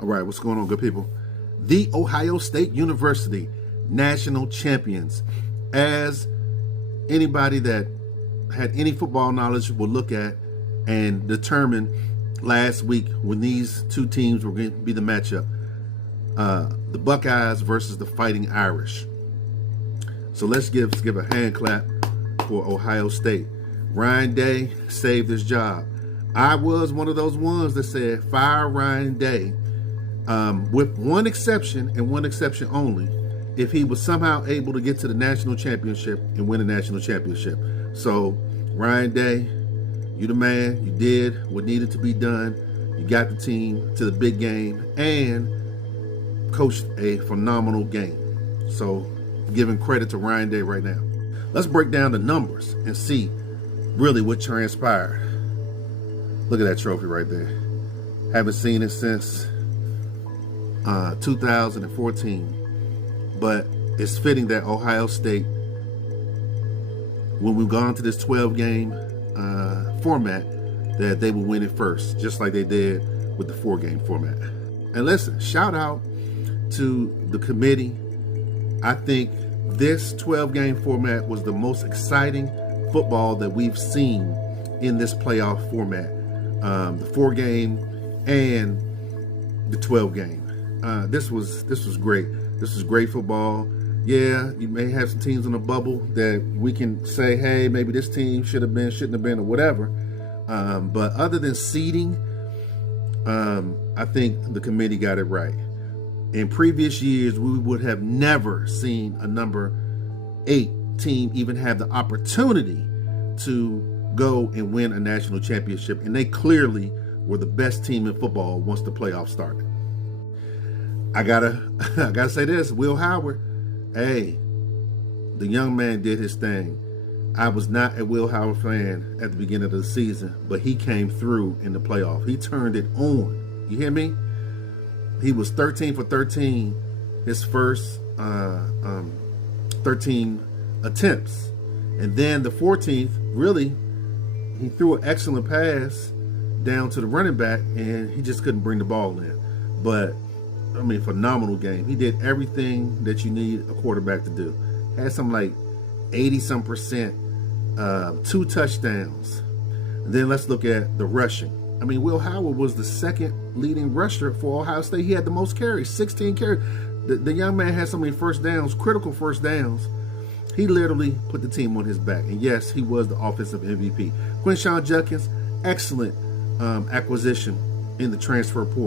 All right, what's going on, good people? The Ohio State University national champions. As anybody that had any football knowledge will look at and determine last week when these two teams were going to be the matchup, the Buckeyes versus the Fighting Irish. So let's give a hand clap for Ohio State. Ryan Day saved his job. I was one of those ones that said fire Ryan Day. With one exception and one exception only, if he was somehow able to get to the national championship and win a national championship. So, Ryan Day, you the man. You did what needed to be done. You got the team to the big game and coached a phenomenal game. So, giving credit to Ryan Day right now. Let's break down the numbers and see really what transpired. Look at that trophy right there. Haven't seen it since 2014, but it's fitting that Ohio State, when we've gone to this 12-game format, that they will win it first, just like they did with the 4-game format. And listen, shout out to the committee. I think this 12-game format was the most exciting football that we've seen in this playoff format. The 4-game and the 12-game. This was great. This was great football. Yeah, you may have some teams on the bubble that we can say, hey, maybe this team should have been, shouldn't have been, or whatever. But other than seeding, I think the committee got it right. In previous years, we would have never seen a number 8 team even have the opportunity to go and win a national championship, and they clearly were the best team in football once the playoffs started. I gotta say this, Will Howard, hey, the young man did his thing. I was not a Will Howard fan at the beginning of the season, but he came through in the playoff. He turned it on. You hear me? He was 13 for 13 his first 13 attempts. And then the 14th, really, he threw an excellent pass down to the running back, and he just couldn't bring the ball in. But I mean, phenomenal game. He did everything that you need a quarterback to do. Had some like 80-some%, 2 touchdowns. And then let's look at the rushing. I mean, Will Howard was the second leading rusher for Ohio State. He had the most carries, 16 carries. The young man had so many first downs, critical first downs. He literally put the team on his back. And yes, he was the offensive MVP. Quinshon Judkins, excellent acquisition in the transfer portal.